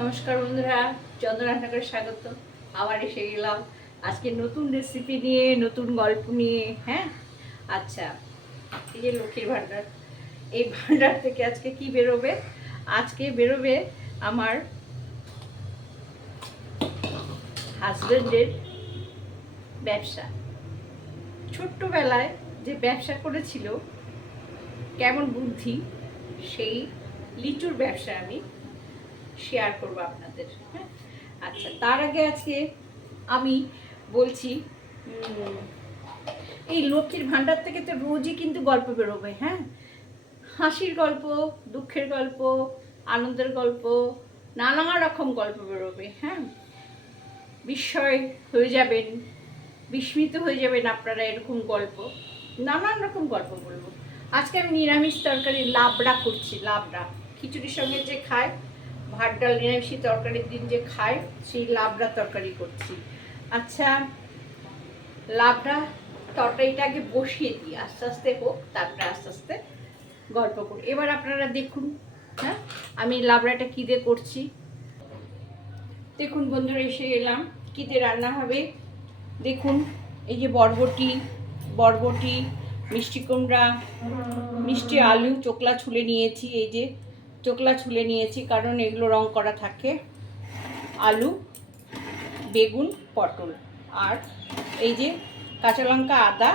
নমস্কার বন্ধুরা চন্দ্র করে স্বাগত। আবার এসে গেলাম। আজকে নতুন রেসিপি নিয়ে, নতুন গল্প নিয়ে হ্যাঁ? আচ্ছা এই যে লক্ষ্মীর ভাণ্ডার। এই ভাণ্ডার থেকে আজকে কি বেরোবে? আজকে বেরোবে আমার হাজব্যান্ডের ব্যবসা। ছোট্টবেলায় যে ব্যবসা করেছিল, কেমন বুদ্ধি, সেই লিচুর ব্যবসা আমি শেয়ার করব আপনাদের হ্যাঁ? আচ্ছা তার আগে আজকে আমি বলছি এই লক্ষ্মীর ভাণ্ডার থেকে তো রোজই কিন্তু গল্প বেরোবে হ্যাঁ? হাসির গল্প, দুঃখের গল্প, আনন্দের গল্প নানা রকম গল্প বেরোবে হ্যাঁ? বিস্ময় হয়ে যাবেন, বিস্মিত হয়ে যাবেন আপনারা এরকম গল্প, নানান রকম গল্প বলব। আজকে আমি নিরামিষ তরকারি লাবড়া করছি, লাবড়া। খিচুড়ির সঙ্গে যে খায় ভাত, ডাল, নিরামিষি তরকারির দিন যে খায় সেই লাবড়া তরকারি করছি। আচ্ছা লাবড়া তরকারিটা আগে বসিয়ে দিই, আস্তে আস্তে হোক, তারপরে আস্তে আস্তে গল্প করি। এবার আপনারা দেখুন হ্যাঁ আমি লাবড়াটা কী দিয়ে করছি। দেখুন বন্ধুরা, এসে এলাম। কী দিয়ে রান্না হবে? দেখুন, এই যে বরবটি বরবটি, মিষ্টি কুমড়া, মিষ্টি আলু, চোকলা ছুলে নিয়েছি, এই যে চোকলা ছুলে নিয়েছি, কারণ এগুলো রং করা থাকে। আলু, বেগুন, পটল। আর এই যে কাঁচা লঙ্কা, আদা,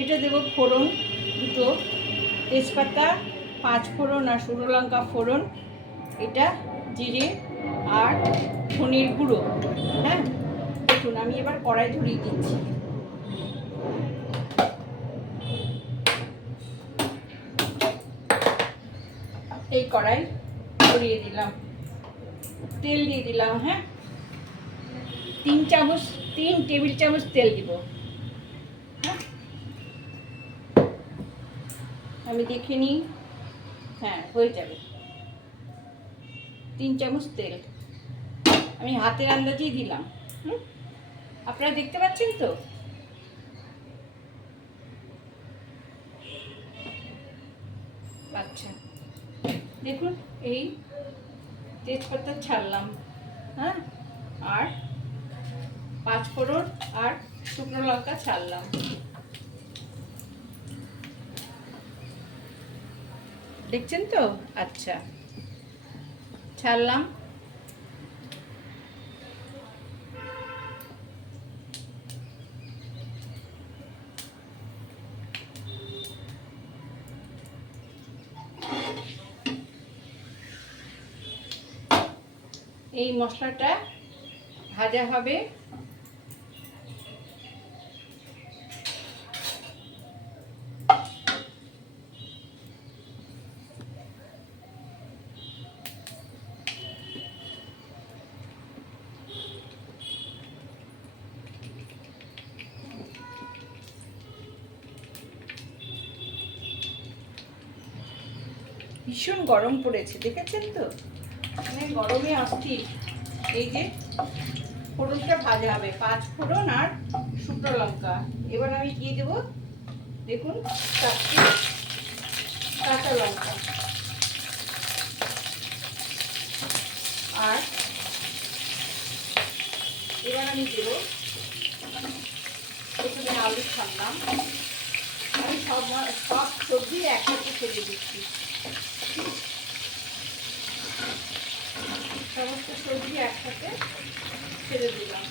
এটা দেব ফোড়ন দুটো। তেজপাতা, পাঁচ ফোড়ন আর শুকনো লঙ্কা ফোড়ন। এটা জিরে আর ধনের গুঁড়ো। হ্যাঁ দেখুন, আমি এবার কড়াই ধরিয়ে দিচ্ছি। এই কড়াই ধরিয়ে দিলাম। তেল দিয়ে দিলাম হ্যাঁ? তিন চামচ, তিন টেবিল চামচ তেল দিব। হ্যাঁ? আমি দেখে নিই। হ্যাঁ হয়ে যাবে। তিন চামচ তেল। আমি হাতের আন্দাজেই দিলাম। হুম? আপনারা দেখতে পাচ্ছেন তো? আচ্ছা। দেখুন, এই তেজপাতা ছাড়লাম হ্যাঁ? আর পাঁচ ফোড়ন আর শুকনো লঙ্কা ছাড়লাম। দেখছেন তো? আচ্ছা। ছাড়লাম। এই মশলাটা ভাজা হবে। ভীষণ গরম পড়েছে দেখেছেন তো? মানে গরমে অস্থির এই যে ফোড়নটা ভাজা হবে, পাঁচ ফোড়ন আর শুকনো লঙ্কা। এবার আমি দিয়ে দেবো, দেখুন, চারটি কাঁচা লঙ্কা। আর এবার আমি দেবো, প্রথমে আলু ছাড়লাম। আমি সব সব সবজি একসাথে ছেড়ে দিচ্ছি সমস্ত সবজি একসাথে ছেড়ে দিলাম।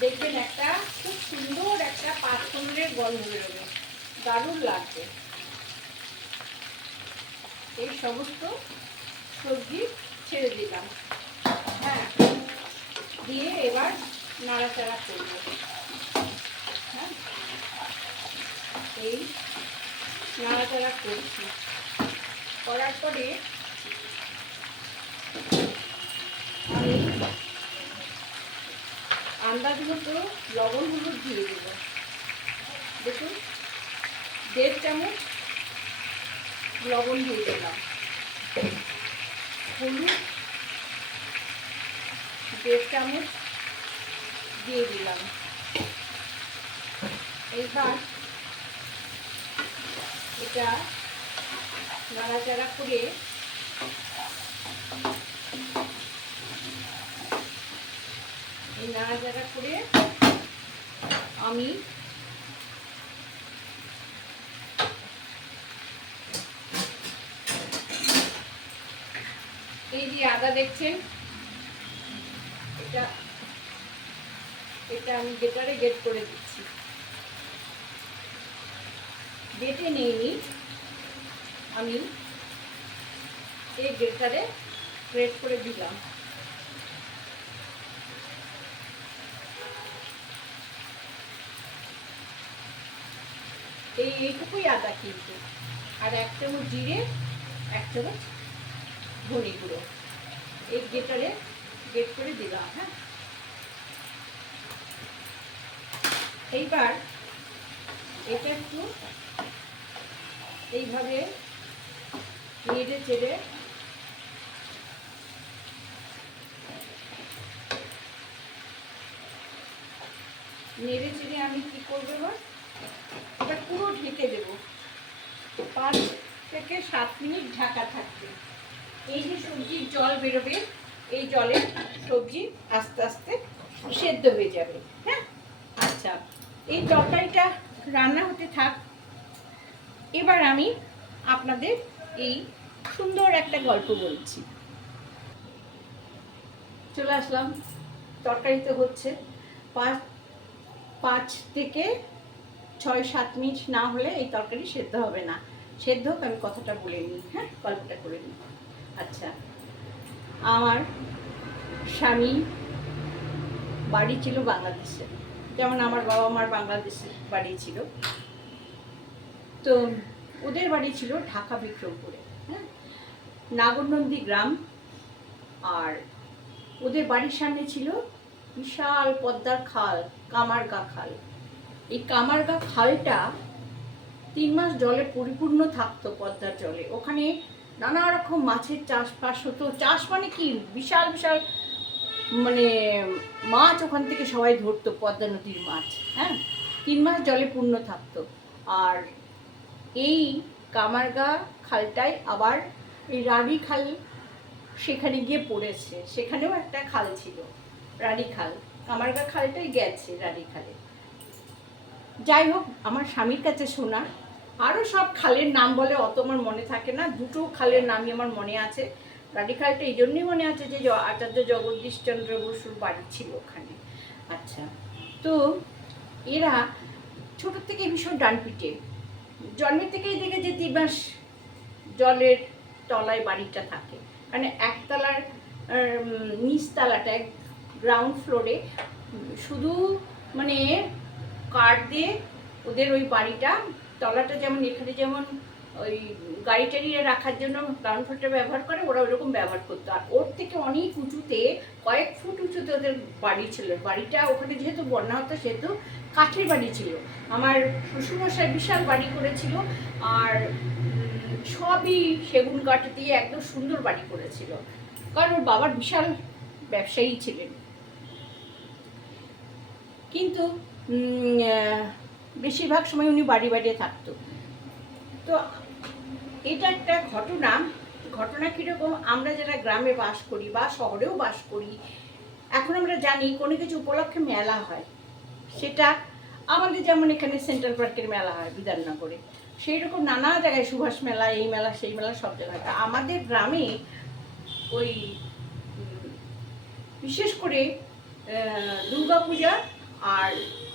দেখবেন একটা খুব সুন্দর একটা পাঁচফোড়নের গন্ধ বেরোবে। দারুণ লাগবে। এই সমস্ত সবজি ছেড়ে দিলাম। হ্যাঁ দিয়ে এবার নাড়াচাড়া করব। হ্যাঁ এই নাড়াচাড়া করছি। করার পরে আন্দাজ মতো লবণ হলুদ দিয়ে দেবো। দেখুন, দেড় চামচ লবণ দিয়ে দিলাম। হলুদ দেড় চামচ দিয়ে দিলাম। এইবার এটা নাড়াচাড়া করে এই নাড়াচাড়া করে আমি এই যে আদা দেখছেন, এটা এটা আমি গেটারে গেট করে দিচ্ছি। বেটে নিইনি, আমি এই গেটারে গ্রেট করে দিলাম। এইটুকুই আদা কিন্তু। আর এক চামচ জিরে, এক চামচ ধনে গুঁড়ো। এই গেটারে গেট করে দিলাম হ্যাঁ? এইবার এটা একটু এইভাবে নেড়ে চেড়ে নেড়ে চেড়ে আমি কি করব এবার? এটা পুরো ঢেকে দেব। পাঁচ থেকে সাত মিনিট ঢাকা থাকবে। এই যে সবজির জল বেরোবে, এই জলে সবজি আস্তে আস্তে সেদ্ধ হয়ে যাবে হ্যাঁ? আচ্ছা এই তরকারিটা রান্না হতে থাক। এবার আমি আপনাদের এই সুন্দর একটা গল্প বলছি। চলে আসলাম। তরকারিতে হচ্ছে। পাঁচ পাঁচ থেকে ছয় সাত মিনিট না হলে এই তরকারি সেদ্ধ হবে না। সেদ্ধ হোক, আমি কথাটা বলে নিই হ্যাঁ? গল্পটা করে নিই। আচ্ছা আমার স্বামী বাড়ি ছিল বাংলাদেশে। যেমন আমার বাবা মার বাংলাদেশে বাড়ি ছিল। তো ওদের বাড়ি ছিল ঢাকা বিক্রমপুরে হ্যাঁ? নাগরনন্দী গ্রাম। আর ওদের বাড়ির সামনে ছিল বিশাল পদ্মার খাল, কামারগা খাল। এই কামারগা খালটা তিন মাস জলে পরিপূর্ণ থাকতো, পদ্মার জলে। ওখানে নানা রকম মাছের চাষবাস হতো। চাষ মানে কি? বিশাল বিশাল মানে মাছ ওখান থেকে সবাই ধরতো, পদ্মা নদীর মাছ হ্যাঁ? তিন মাস জলে পূর্ণ থাকতো। আর এই কামারগা খালটায় আবার এই রানী খাল সেখানে গিয়ে পড়েছে। সেখানেও একটা খাল ছিল রানী খাল। কামারগা খালটাই গেছে রানী খালে। যাই হোক, আমার স্বামীর কাছে শোনা। আরও সব খালের নাম বলে অত আমার মনে থাকে না। দুটো খালের নামই আমার মনে আছে। রানী খালটা এই জন্যই মনে আছে যে আচার্য জগদীশ চন্দ্র বসুর বাড়ি ছিল ওখানে। আচ্ছা তো এরা ছোট থেকে ভীষণ ডানপিটে জন্মের থেকেই দেখে যে মাস জলের তলায় বাড়িটা থাকে। মানে একতলার নিচতলাটা গ্রাউন্ড ফ্লোরে শুধু মানে কাঠ দিয়ে ওদের ওই বাড়িটা, তলাটা যেমন, এখানে যেমন ওই গাড়ি টাড়ি রাখার জন্য ফ্লোরটা ব্যবহার করে, ওরা ওরকম ব্যবহার করতো। আর ওর থেকে অনেক উঁচুতে, কয়েক ফুট উঁচুতে ওদের বাড়ি ছিল। বাড়িটা ওখানে যেহেতু বন্যা হতো, সেহেতু কাঠের বাড়ি ছিল। আমার শ্বশুরমশাই বিশাল বাড়ি করেছিল, আর সবই সেগুন কাঠ দিয়ে একদম সুন্দর বাড়ি করেছিল। কারণ ওর বাবার বিশাল ব্যবসায়ী ছিলেন। কিন্তু বেশিরভাগ সময় উনি বাড়ি বাড়িয়ে থাকতো। তো এটা একটা ঘটনা। ঘটনা কীরকম? আমরা যারা গ্রামে বাস করি বা শহরেও বাস করি, এখন আমরা জানি কোনো কিছু উপলক্ষে মেলা হয়। সেটা আমাদের যেমন এখানে সেন্ট্রাল পার্কের মেলা হয়, বিধাননগরে। সেই রকম নানা জায়গায় সুভাষ মেলা, এই মেলা, সেই মেলা সব জায়গায় তা আমাদের গ্রামে ওই বিশেষ করে দুর্গা পূজা আর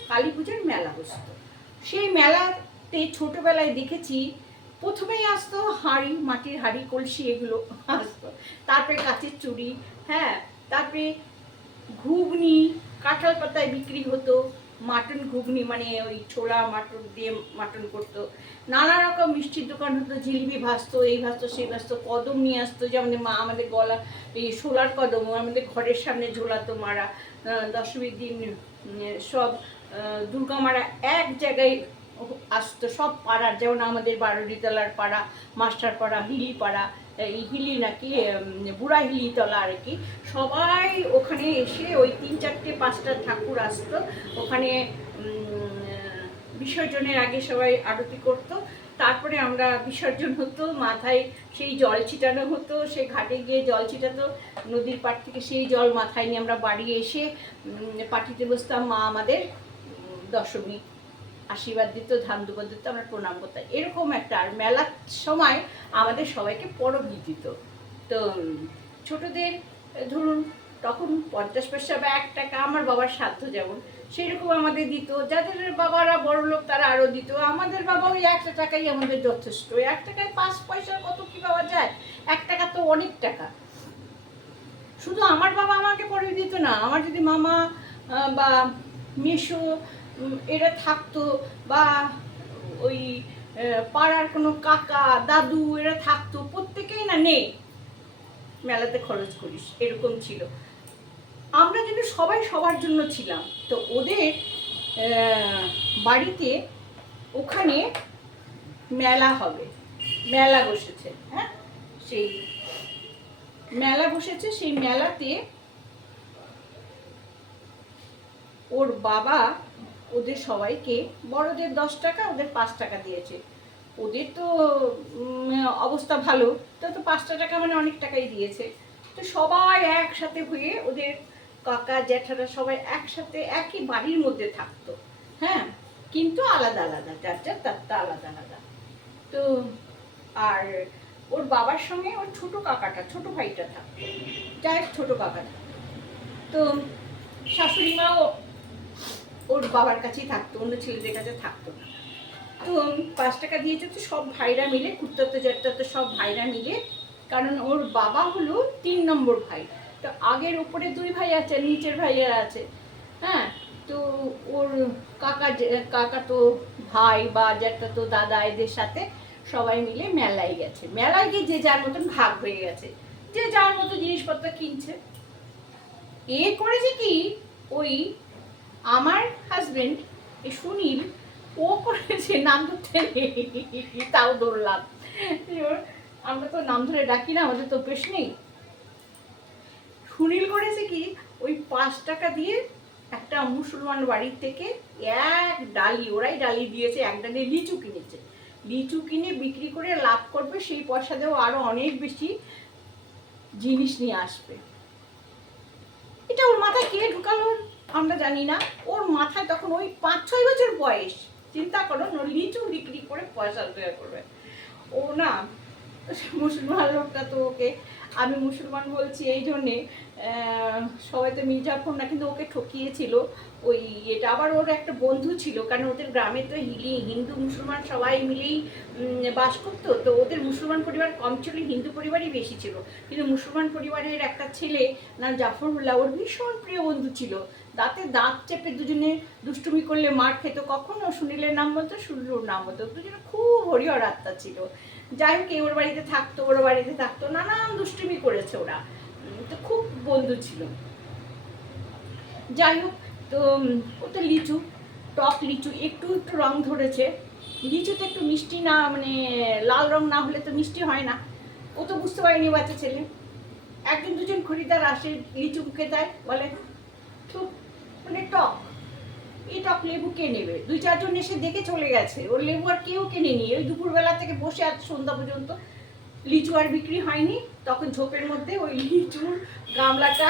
কালী পূজার মেলা বসতো। সেই মেলাতে ছোটবেলায় দেখেছি প্রথমেই আসতো হাঁড়ি, মাটির হাঁড়ি, কলসি, এগুলো আসতো। তারপরে কাঁচের চুড়ি হ্যাঁ তারপরে ঘুগনি, কাঁঠাল পাতায় বিক্রি হতো, মাটন ঘুগনি মানে ওই ছোলা মাটন দিয়ে মাটন করতো। নানা রকম মিষ্টির দোকান হতো, জিলিপি ভাজতো, এই ভাজতো, সেই ভাজতো, কদম নিয়ে আসতো যে আমাদের মা আমাদের গলা, এই সোলার কদম, আমাদের ঘরের সামনে ঝোলাতো মারা দশমীর দিন সব দুর্গা মারা এক জায়গায় আসতো, সব পাড়ার, যেমন আমাদের বারোডিতলার পাড়া মাস্টার পাড়া হিলি পাড়া এই হিলি নাকি বুড়া হিলিতলা আর কি, সবাই ওখানে এসে ওই তিন চারটে, পাঁচটা ঠাকুর আসতো। ওখানে বিসর্জনের আগে সবাই আরতি করতো। তারপরে আমরা বিসর্জন হতো, মাথায় সেই জল ছিটানো হতো, সে ঘাটে গিয়ে জল ছিটাতো, নদীর পাড় থেকে সেই জল মাথায় নিয়ে আমরা বাড়ি এসে পাটিতে বসতাম মা আমাদের। দশমী, আশীর্বাদ দিত, ধান দুবার দিত, আমরা প্রণাম করতাম। এরকম একটা আর মেলার সময় আমাদের সবাইকে পরব দিত তো ছোটদের, ধরুন, তখন পঞ্চাশ পয়সা বা এক টাকা, আমার বাবার সাধ্য যেমন সেরকম আমাদের দিত। যাদের বাবারা বড় লোক, তারা আরও দিত। আমাদের বাবা ওই একটা টাকাই আমাদের যথেষ্ট। এক টাকায় পাঁচ পয়সা কত কি পাওয়া যায়? এক টাকা তো অনেক টাকা। শুধু আমার বাবা আমাকে পড়ে দিত না। আমার যদি মামা বা মেশো এরা থাকতো বা ওই পাড়ার কোনো কাকা, দাদু এরা থাকতো। প্রত্যেকেই না নেই মেলাতে খরচ করিস, এরকম ছিল। আমরা কিন্তু সবাই সবার জন্য ছিলাম। তো ওদের বাড়িতে ওখানে মেলা হবে। মেলা বসেছে হ্যাঁ? সেই মেলা বসেছে, সেই মেলাতে ওর বাবা ওদের সবাইকে, বড়দের দশ টাকা, ওদের পাঁচ টাকা দিয়েছে। ওদের তো অবস্থা ভালো, তা তো পাঁচটা টাকা মানে অনেক টাকাই দিয়েছে। তো সবাই একসাথে হয়ে ওদের কাকা, জ্যাঠারা সবাই একসাথে একই বাড়ির মধ্যে থাকতো। হ্যাঁ কিন্তু আলাদা আলাদা, যার যার তারটা আলাদা আলাদা। তো, আর ওর বাবার সঙ্গে ওর ছোট কাকাটা, ছোট ভাইটা থাকতো। যাই ছোট কাকাটা। তো শাশুড়ি মাও ওর বাবার কাছেই থাকতো, অন্য ছেলেদের কাছে থাকতো না। তো পাঁচ টাকা দিয়েছে তো সব ভাইরা মিলে কুত্তাতে জাট্টাতে সব ভাইরা মিলে, কারণ ওর বাবা হলো তিন নম্বর ভাই। তো আগের উপরে দুই ভাই আছে, নিচের ভাইয়েরা আছে হ্যাঁ? তো ওর কাকা কাকা তো ভাই বা জ্যাঠা তো দাদা এদের সাথে সবাই মিলে মেলায় গেছে। মেলায় গিয়ে যে যার মতন ভাগ হয়ে গেছে, যে যার মতো জিনিসপত্র কিনছে। এ করেছে কি? ওই আমার হাজবেন্ড এই সুনীল, ও করেছে নাম ধরতে। তাও ধরলাম। আমরা তো নাম ধরে ডাকি না, আমাদের তো অভ্যেস নেই। সুনীল করেছে কি, ওই পাঁচ টাকা দিয়ে একটা মুসলমান বাড়ির থেকে এক ডালি, ওরাই ডালি দিয়েছে, এক ডালি লিচু কিনেছে। লিচু কিনে বিক্রি করে লাভ করবে, সেই পয়সা দিয়েও আরও অনেক বেশি জিনিস নিয়ে আসবে। এটা ওর মাথায় কে ঢুকালো? আমরা জানি না, ওর মাথায় তখন ওই পাঁচ ছয় বছর বয়স। চিন্তা করো লিচু বিক্রি করে পয়সা রোজগার করবে। ও না, মুসলমান লোকটা তো ওকে, আমি মুসলমান বলছি এই জন্যে সবাই তো মির্জাফর না, কিন্তু ওকে ঠকিয়েছিল। ওই এটা আবার ওর একটা বন্ধু ছিল, কারণ ওদের গ্রামে তো হিলি, হিন্দু, মুসলমান সবাই মিলেই বাস করতো। তো ওদের মুসলমান পরিবার কম ছিল, হিন্দু পরিবারই বেশি ছিল। কিন্তু মুসলমান পরিবারের একটা ছেলে না জাফরুল্লাহ, ওর ভীষণ প্রিয় বন্ধু ছিল। দাঁতে দাঁত চেপে দুজনে দুষ্টুমি করলে মার খেত, কখনো সুনীলের নাম বলতো, সুনীলুর নাম বলতো। দুজনে খুব হরিহর আত্মা ছিল। যাই হোক ওর বাড়িতে থাকতো, ওর বাড়িতে থাকতো, নানান দুষ্টুমি করেছে ওরা। তো খুব বন্ধু ছিল। যাই হোক, তো ও তো লিচু, টক লিচু, একটু একটু রং ধরেছে। লিচু তো একটু মিষ্টি না মানে লাল রং না হলে তো মিষ্টি হয় না। ও তো বুঝতে পারেনি বাচ্চা ছেলে। একজন দুজন খরিদার আসে, লিচু মুখে দেয়, বলে খুব মানে টক। এই টক লেবু কে নেবে? দুই চারজন এসে দেখে চলে গেছে। ওর লেবু আর কেউ কেনেনি। ওই দুপুরবেলা থেকে বসে আজ সন্ধ্যা পর্যন্ত লিচু আর বিক্রি হয়নি। তখন ঝোপের মধ্যে ওই লিচুর গামলাটা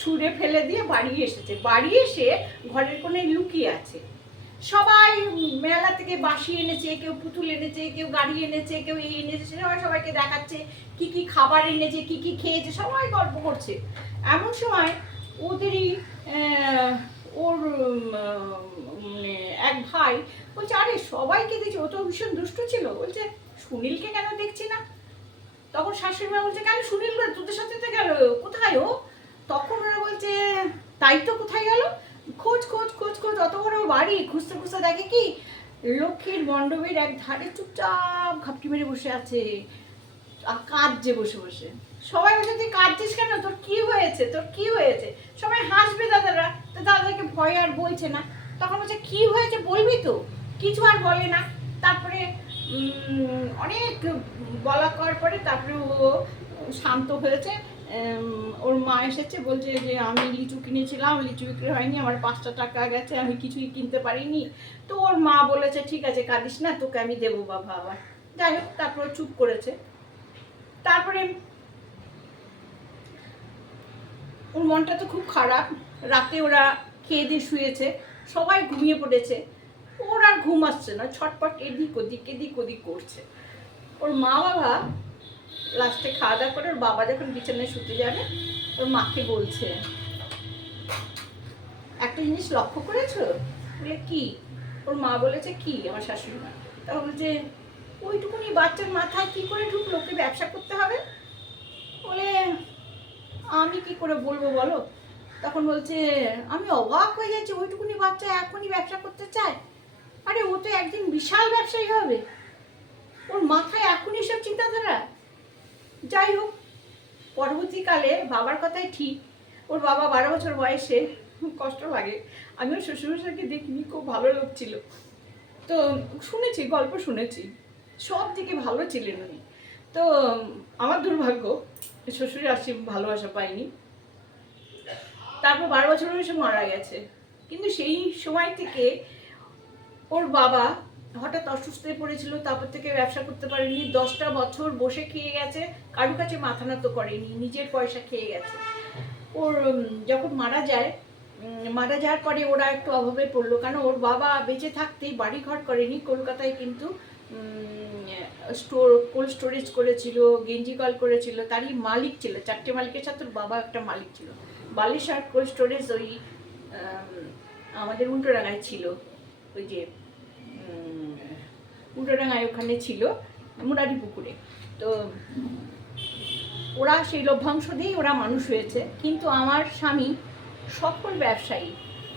ছুঁড়ে ফেলে দিয়ে বাড়ি এসেছে। বাড়ি এসে ঘরের কোণে লুকিয়ে আছে। সবাই মেলা থেকে বাসি এনেছে, কেউ পুতুল এনেছে, কেউ গাড়ি এনেছে, কেউ এই এনেছে, সবাই সবাইকে দেখাচ্ছে, কি কি খাবার এনেছে, কি কি খেয়েছে, সবাই গল্প করছে। এমন সময় ওদেরই ওর এক ভাই বলছে, আরে, সবাইকে দেখছি। ও তো ভীষণ দুষ্ট ছিল। বলছে, সুনীলকে কেন দেখছি না? তখন শাশুড়ি মা বলছে, কেন সুনীল কই? তোদের সাথে তো গেল। কোথায় ও? তখন ওরা বলছে, তাই তো কোথায় গেল? খোঁজ খোঁজ খোঁজ খোঁজ। অত বড় বাড়ি খুঁজতে খুঁজতে দেখে কি, লক্ষ্মীর মণ্ডপের এক ধারে চুপচাপ ঘাপটি মেরে বসে আছে। কাঁদছে বসে বসে। সবাই বলছে, তুই কাঁদছিস কেন? তোর কি হয়েছে? তোর কি হয়েছে? সবাই হাসবে দাদারা। তো দাদাকে ভয় আর বলছে না। তখন বলছে, কি হয়েছে বলবি তো? কিছু আর বলে না। তারপরে অনেক বলা করার পরে তারপরে ও শান্ত হয়েছে। ওর মা এসেছে, বলছে যে, আমি লিচু কিনেছিলাম, লিচু বিক্রি হয়নি, আমার পাঁচটা টাকা গেছে, আমি কিছুই কিনতে পারিনি। তো ওর মা বলেছে, ঠিক আছে, কাঁদিস না, তোকে আমি দেবো বাবা আবার। যাই হোক, তারপর চুপ করেছে। তারপরে ওর মনটা তো খুব খারাপ। রাতে ওরা খেয়ে দিয়ে শুয়েছে, সবাই ঘুমিয়ে পড়েছে। ওর আর ঘুম আসছে না, ছটপট এদিক ওদিক এদিক ওদিক করছে। ওর মা বাবা লাস্টে খাওয়া দাওয়া করে, ওর বাবা যখন বিছানায় শুতে যাবে, ওর মাকে বলছে, একটা জিনিস লক্ষ্য করেছ? বলে, কি? ওর মা বলেছে, কি? আমার শাশুড়ি মা। তখন বলছে, ওইটুকুনি বাচ্চার মাথায় কি করে ঢুকলো? ওকে ব্যবসা করতে হবে? বলে আমি কি করে বলব বলো? তখন বলছে, আমি অবাক হয়ে যাচ্ছি ওইটুকুনি বাচ্চা এখনই ব্যবসা করতে চায়? আরে, ও তো একদিন বিশাল ব্যবসায়ী হবে। ওর মাথায় এখনই সব চিন্তাধারা। যাই হোক, পরবর্তীকালে বাবার কথাই ঠিক। ওর বাবা বারো বছর বয়সে, কষ্ট লাগে। আমিও শ্বশুরমশাইকে দেখিনি, খুব ভালো লোক ছিল। তো শুনেছি, গল্প শুনেছি। সব থেকে ভালো ছিলেন উনি। তো, আমার দুর্ভাগ্য শ্বশুরের আসি ভালোবাসা পাইনি তারপর বারো বছর বয়সে মারা গেছে। কিন্তু সেই সময় থেকে ওর বাবা হঠাৎ অসুস্থ হয়ে পড়েছিল, তারপর থেকে ব্যবসা করতে পারেনি। দশটা বছর বসে খেয়ে গেছে কারু কাছে মাথা নত করেনি, নিজের পয়সা খেয়ে গেছে। ওর যখন মারা যায় মারা যাওয়ার পরে ওরা একটু অভাবে পড়ল। কারণ ওর বাবা বেঁচে থাকতেই বাড়ি ঘর করেনি, কলকাতায় কিন্তু স্টোর, কোল্ড স্টোরেজ করেছিল, গেঞ্জি কল করেছিল, তারই মালিক ছিল, চারটে মালিকের সাথে বাবা একটা মালিক ছিল। বালিশার কোল্ড স্টোরেজ ওই আমাদের উল্টোডাঙায় ছিল। ওই যে উল্টোডাঙায় ওখানে ছিল, মুরারি পুকুরে। তো ওরা সেই লভ্যাংশ দিয়েই ওরা মানুষ হয়েছে। কিন্তু আমার স্বামী সকল ব্যবসায়ী,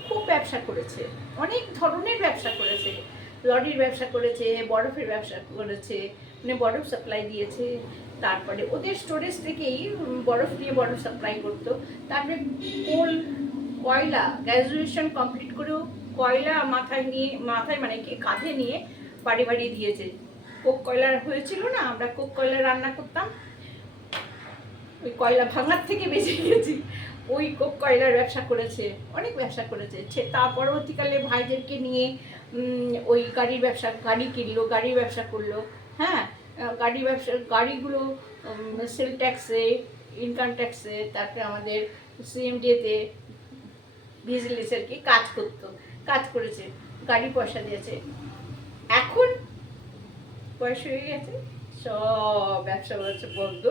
খুব ব্যবসা করেছে, অনেক ধরনের ব্যবসা করেছে। লরির ব্যবসা করেছে, বরফের ব্যবসা করেছে মানে বরফ সাপ্লাই দিয়েছে, তারপরে ওদের স্টোরেজ থেকেই বরফ দিয়ে বরফ সাপ্লাই করতো। তারপরে কোল কয়লা গ্র্যাজুয়েশন কমপ্লিট করেও কয়লা মাথায় নিয়ে, মাথায় মানে কি কাঁধে নিয়ে বাড়ি বাড়ি দিয়েছে। কোক কয়লার হয়েছিল না, আমরা কোক কয়লা রান্না করতাম। ওই কয়লা ভাঙার থেকে বেঁচে গেছি। ওই কোক কয়লার ব্যবসা করেছে, অনেক ব্যবসা করেছে। তার পরবর্তীকালে ভাইদেরকে নিয়ে ওই গাড়ির ব্যবসা, গাড়ি কিনলো, গাড়ির ব্যবসা করল হ্যাঁ? গাড়ি ব্যবসা, গাড়িগুলো সেল ট্যাক্সে ইনকাম ট্যাক্সে তারপরে আমাদের সিএমডিতে ভিজিলেন্সের কি কাজ করতো, কাজ করেছে, গাড়ি পয়সা দিয়েছে। এখন বয়স হয়ে গেছে, সব ব্যবসা ব্যবসা বন্ধ,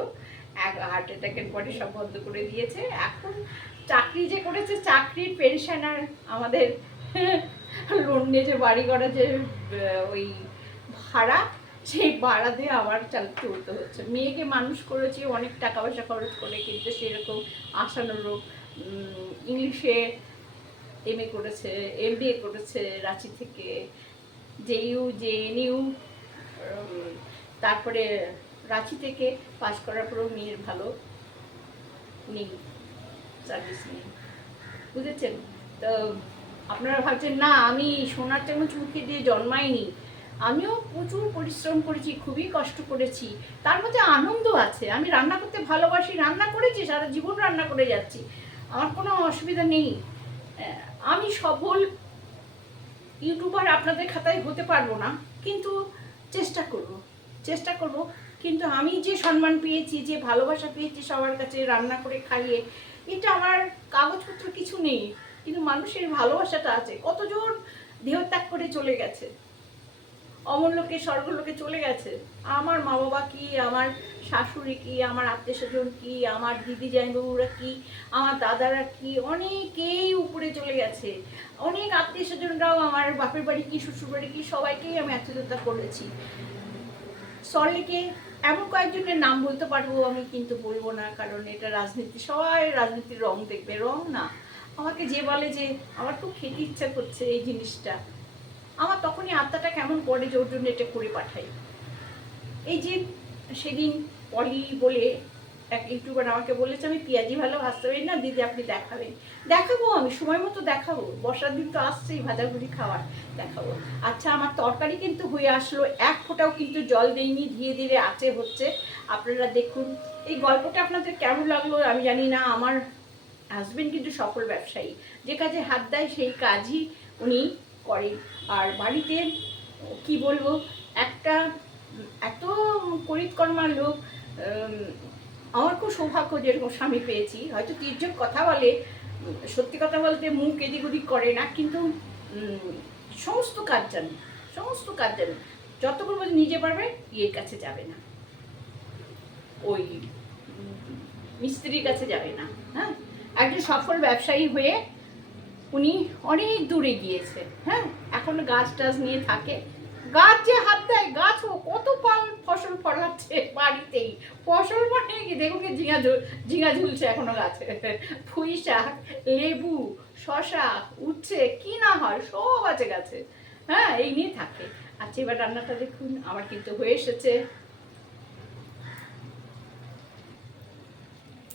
এক হার্ট অ্যাটাকের পরে সব বন্ধ করে দিয়েছে। এখন চাকরি যে করেছে, চাকরির পেনশন আর আমাদের লোন নিয়ে যে বাড়ি করা যে ওই ভাড়া, সেই ভাড়া দিয়ে আবার চালতে চলতে হচ্ছে। মেয়েকে মানুষ করেছি, অনেক টাকা পয়সা খরচ করে কিন্তু সেরকম আশানুরূপ ইংলিশে এম এ করেছে এম বি এ করেছে রাঁচি থেকে জেইউ জেএনইউ তারপরে রাঁচি থেকে পাশ করার পরেও মেয়ের ভালো নেই সার্ভিস নেই। বুঝেছেন? তো আপনারা ভাবছেন, না, আমি সোনার চামচ মুখে দিয়ে জন্মাইনি। আমিও প্রচুর পরিশ্রম করেছি, খুবই কষ্ট করেছি। তার মধ্যে আনন্দ আছে। আমি রান্না করতে ভালোবাসি, রান্না করেছি, সারা জীবন রান্না করে যাচ্ছি। আমার কোনো অসুবিধা নেই। আমি সফল ইউটিউবার আপনাদের খাতায় হতে পারব না, কিন্তু চেষ্টা করব চেষ্টা করব। কিন্তু আমি যে সম্মান পেয়েছি, যে ভালোবাসা পেয়েছি সবার কাছে রান্না করে খাইয়ে, এটা আমার কাগজপত্র কিছু নেই। কিন্তু মানুষের ভালোবাসাটা আছে। কতজন দেহত্যাগ করে চলে গেছে? অমূল্যকে, স্বর্গলোকে চলে গেছে। আমার মা বাবা কি? আমার শাশুড়ি কি? আমার আত্মীয় স্বজন কি? আমার দিদি জামাইবাবুরা কি? আমার দাদারা কি? অনেকেই উপরে চলে গেছে। অনেক আত্মীয় স্বজনরাও আমার বাপের বাড়ি কি, শ্বশুর বাড়ি কি, সবাইকেই আমি আত্মীয়তা করেছি। সল্টলেকে এমন কয়েকজনের নাম বলতে পারব আমি কিন্তু বলব না, কারণ এটা রাজনীতি। সবাই রাজনীতির রং দেখবে। রং না। আমাকে যে বলে যে আমার খুব খেতে ইচ্ছা করছে এই জিনিসটা, আমার তখনই আত্মাটা কেমন করে যে ওর জন্য এটা করে পাঠাই। এই যে সেদিন পলি বলে এক ইউটিউবার আমাকে বলেছে, আমি পেঁয়াজি ভালো ভাজতে পারি না, দিদি আপনি দেখাবেন। দেখাবো আমি, সময় মতো দেখাবো, বর্ষার দিন তো আসছেই ভাজাভুজি খাওয়ার, দেখাবো। আচ্ছা আমার তরকারি কিন্তু হয়ে আসলো, এক ফোঁটাও কিন্তু জল দেয়নি ধীরে ধীরে আছে, হচ্ছে। আপনারা দেখুন, এই গল্পটা আপনাদের কেমন লাগল আমি জানি না, আমার হাজবেন্ড কিন্তু সফল ব্যবসায়ী। যে কাজে হাত দেয় সেই কাজই উনি করেন। আর বাড়িতে, কি বলব, একটা এত করিতকর্মার লোক আমার খুব সৌভাগ্য যেরকম স্বামী পেয়েছি। হয়তো তির্যক কথা বলে, সত্যি কথা বলতে মুখ এদিক ওদিক করে না, কিন্তু সমস্ত কাজ জানে, সমস্ত কাজ জানে। যতক্ষণ পর্যন্ত নিজে পারবে, ইয়ের কাছে যাবে না। ওই মিস্ত্রির কাছে যাবে না হ্যাঁ? একজন সফল ব্যবসায়ী হয়ে উনি অনেক দূরে গিয়েছে হ্যাঁ? এখন গাছ টাছ নিয়ে থাকে। গাছ যে হাত দেয়, গাছও কত ফল, ফসল ফলাচ্ছে বাড়িতেই। ফসল মানে কি? দেখুন ঝিঙা ঝিঙা ঝুলছে এখনও গাছে। পুঁই শাক, লেবু, শশা, উচ্ছে কি না হয়, সব আছে গাছে হ্যাঁ? এই নিয়ে থাকে। আচ্ছা এবার রান্নাটা দেখুন, আমার কিন্তু হয়ে এসেছে।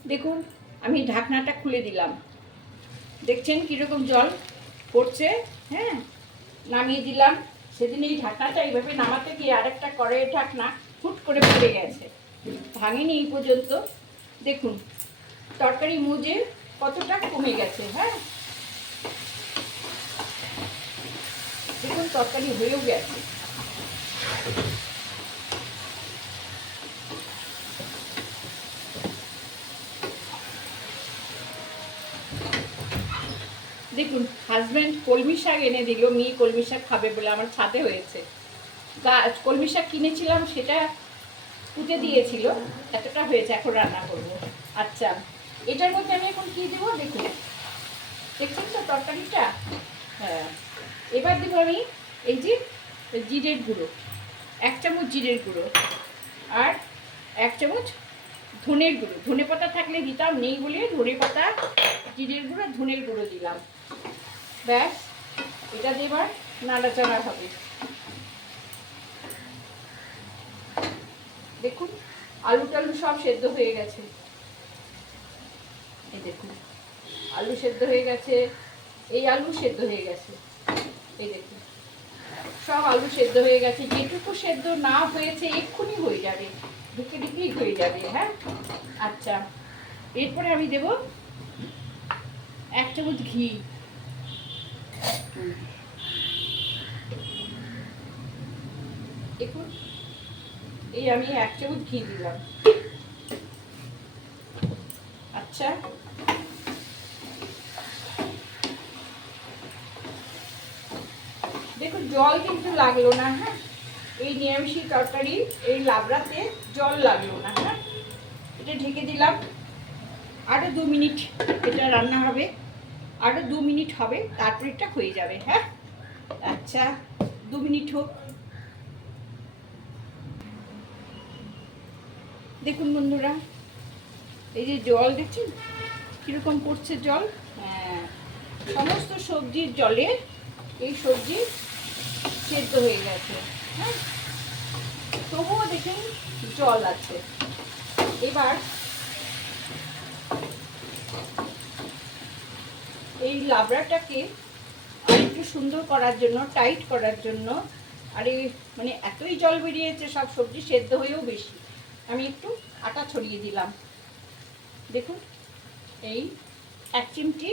দেখুন আমি ঢাকনাটা খুলে দিলাম। দেখছেন কীরকম জল পড়ছে? হ্যাঁ নামিয়ে দিলাম। সেদিন এই ঢাকনাটা এইভাবে নামাতে গিয়ে আরেকটা কড়াইয়ের ঢাকনা ফুট করে পড়ে গেছে। ভাঙেনি এই পর্যন্ত। দেখুন, তরকারি মুজে কতটা কমে গেছে হ্যাঁ? দেখুন তরকারি হয়েও গেছে। দেখুন হাজব্যান্ড কলমি শাক এনে দিল, মেয়ে কলমি শাক খাবে বলে আমার ছাদে হয়েছে। গাছ কলমি শাক কিনেছিলাম, সেটা পুঁতে দিয়েছিল, এতটা হয়েছে, এখন রান্না করব। আচ্ছা এটার মধ্যে আমি এখন কি দেবো? দেখুন, দেখছেন তো তরকারিটা? হ্যাঁ এবার দেবো আমি এই যে জিরের গুঁড়ো, এক চামচ জিরের গুঁড়ো আর এক চামচ ধনের গুঁড়ো। ধনে পাতা থাকলে দিতাম, নেই বলে ধনে পাতা জিরের গুঁড়ো ধনের গুঁড়ো দিলাম। ব্যাস এটা দিয়ে এবার নাড়াচাড়া হবে। দেখুন আলু টালু সব সেদ্ধ হয়ে গেছে। এই দেখুন। আলু সেদ্ধ হয়ে গেছে এই আলু সেদ্ধ হয়ে গেছে। এই দেখুন সব আলু সেদ্ধ হয়ে গেছে। যেটুকু সেদ্ধ না হয়েছে এক্ষুনি হয়ে যাবে ঢুকে ঢুকেই হয়ে যাবে হ্যাঁ? আচ্ছা এরপরে আমি দেব এক চামচ ঘি। এই আমি এক চামচ ঘি দিলাম। আচ্ছা। দেখুন, জল কিন্তু লাগল না হ্যাঁ? এই নিরামিষি তরকারি, এই লাবড়াতে জল লাগল না হ্যাঁ? এটা ঢেকে দিলাম। আরও দু মিনিট এটা রান্না হবে। আরও দু মিনিট হবে, তারপর এটা হয়ে যাবে হ্যাঁ? আচ্ছা দু মিনিট হোক। দেখুন বন্ধুরা, এই যে জল দেখছেন? কীরকম পড়ছে জল? হ্যাঁ সমস্ত সবজির জলে এই সবজি সেদ্ধ হয়ে গেছে হ্যাঁ? তবুও দেখেন জল আছে। এবার এই লাবড়াটাকে আর একটু সুন্দর করার জন্য, টাইট করার জন্য, আর এই মানে এতই জল বেরিয়েছে সব সবজি সেদ্ধ হয়েও বেশি। আমি একটু আটা ছড়িয়ে দিলাম। দেখুন, এই এক চিমটি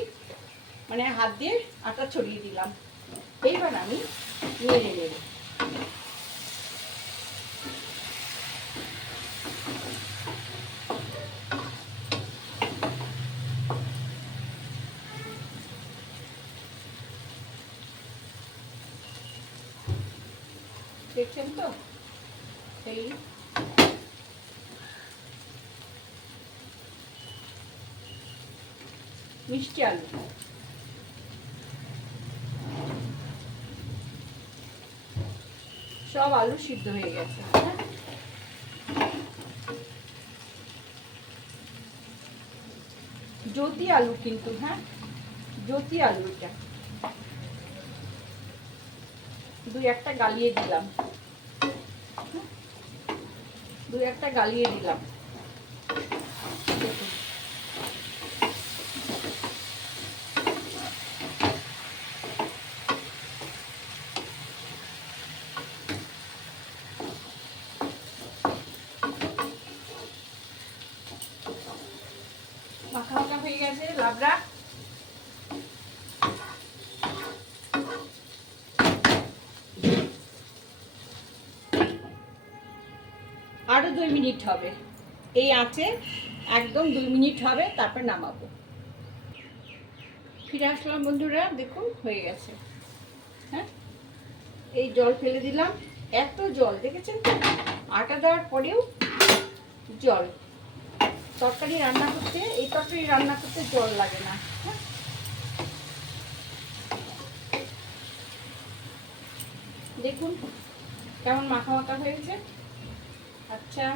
মানে হাত দিয়ে আটা ছড়িয়ে দিলাম। এইবার আমি নেড়ে নেব দেখছেন তো এই মিষ্টি আলু। সব আলু সিদ্ধ হয়ে গেছে? জ্যোতি আলু কিন্তু হ্যাঁ? জ্যোতি আলু এটা। দুই একটা গালিয়ে দিলাম। দুই একটা গালিয়ে দিলাম দেখুন। মাখা মাখা হয়ে গেছে লাবড়া আরও দুই মিনিট হবে। এই আঁচে একদম দুই মিনিট হবে, তারপর নামাবো। ফিরে আসলাম বন্ধুরা, দেখুন, হয়ে গেছে। হ্যাঁ? এই জল ফেলে দিলাম। এত জল, দেখেছেন তো? আটা দেওয়ার পরেও জল। তরকারি রান্না করতে, এই তরকারি রান্না করতে জল লাগে না। হ্যাঁ? দেখুন, কেমন মাখা মাখা হয়েছে। আচ্ছা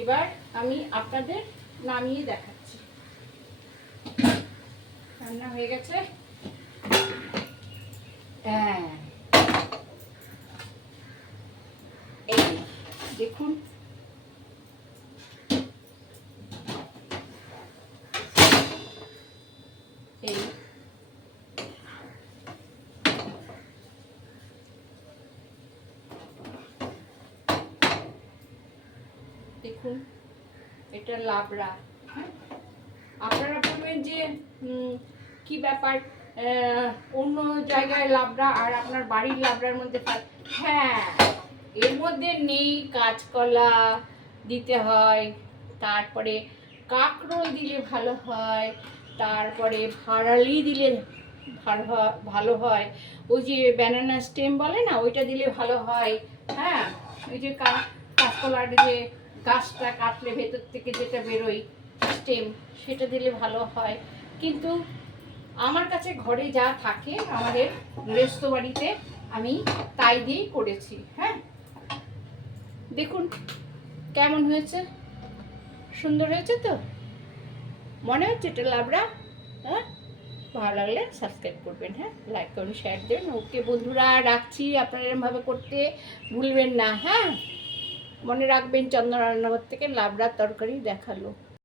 এবার আমি আপনাদের নামিয়ে দেখাচ্ছি। রান্না হয়ে গেছে? হ্যাঁ এই দেখুন এই দেখুন। এটা লাবড়া হ্যাঁ? আপনারা বলবেন যে কি ব্যাপার? অন্য জায়গায় লাবড়া আর আপনার বাড়ির লাবড়ার মধ্যে হ্যাঁ এর মধ্যে নেই কাঁচকলা দিতে হয়, তারপরে কাঁকরোল দিলে ভালো হয়, তারপরে ভাড়ালি দিলে ভালো হয়- ওই যে ব্যানানা স্টেম বলে না, ওইটা দিলে ভালো হয় হ্যাঁ? ওই যে কাঁচকলার যে গাছটা কাটলে ভেতর থেকে যেটা বেরোয় স্টেম সেটা দিলে ভালো হয়। কিন্তু আমার কাছে ঘরে যা থাকে আমাদের গৃহস্থ বাড়িতে, আমি তাই দিয়েই করেছি হ্যাঁ? দেখুন, কেমন হয়েছে? সুন্দর হয়েছে তো? মনে হচ্ছে এটা লাবড়া হ্যাঁ? ভালো লাগলে সাবস্ক্রাইব করবেন হ্যাঁ? লাইক করুন শেয়ার দেবেন। ওকে বন্ধুরা, রাখছি। আপনারা এরমভাবে করতে ভুলবেন না হ্যাঁ? মনে রাখবেন চন্দ্র রান্নাঘর থেকে লাবড়ার তরকারি দেখাল।